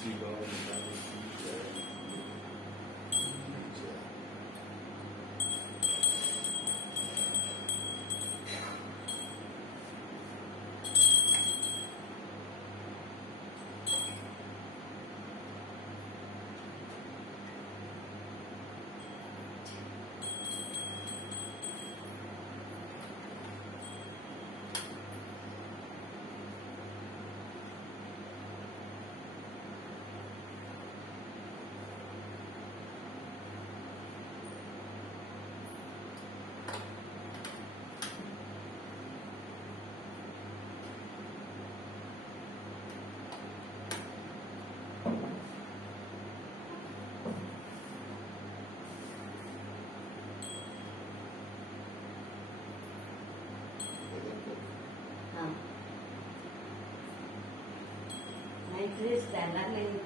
是一个 night dress తెల్లలేదు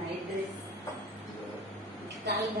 night dress కాళ్ళు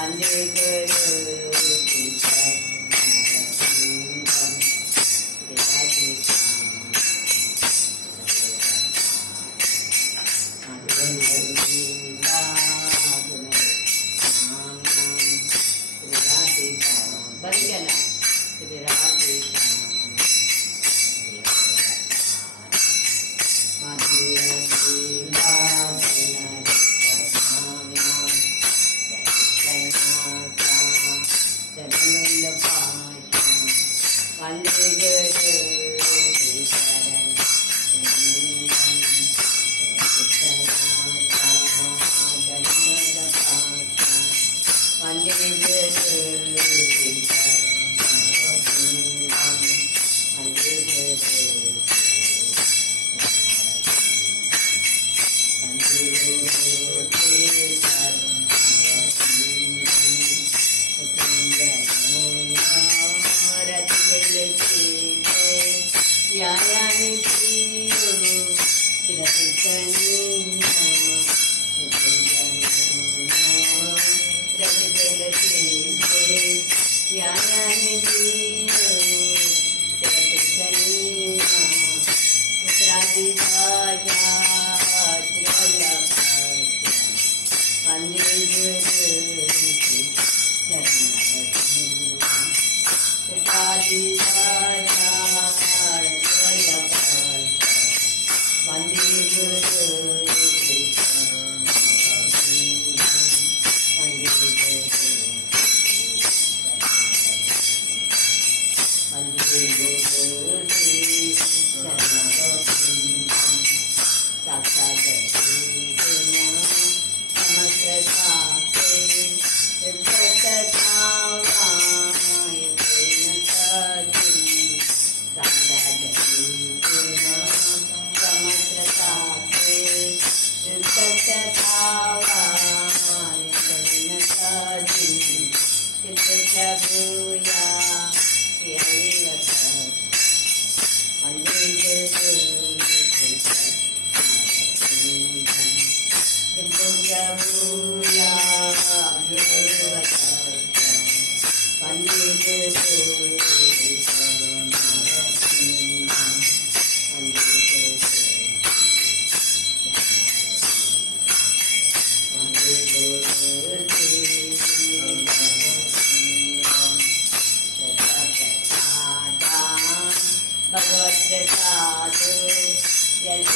மஞ்சள் நல்ல பாட்டும் பல்லுகிறது Yeah, yeah, yeah. भगवत्प्रसाद Yash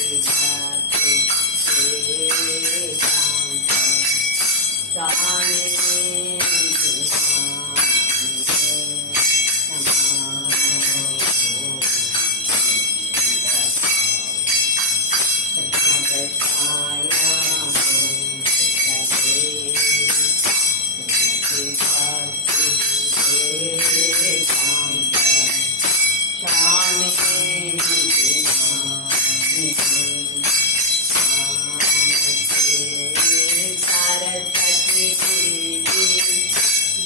一颗真心相赠，送你。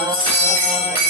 Bye.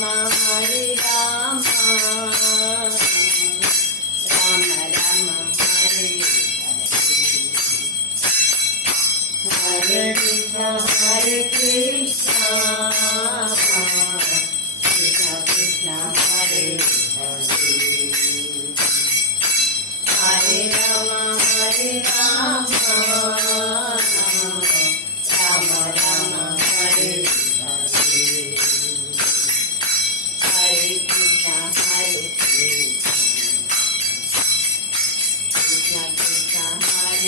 Hare Rama.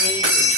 Bye.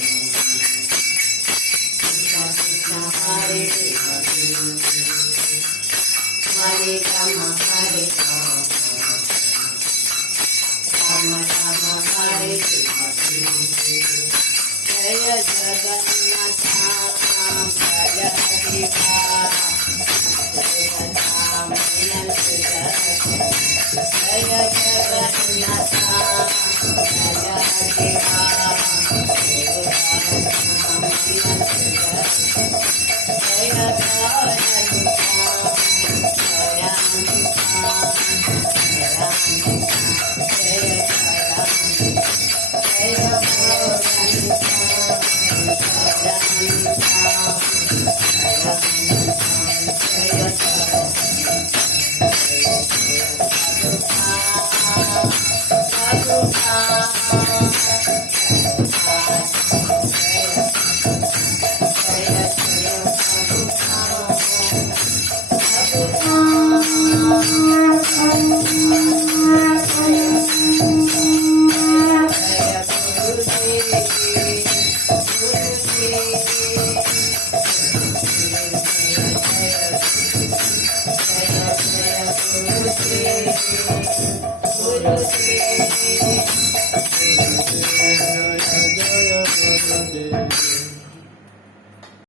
Thank you. Thank you.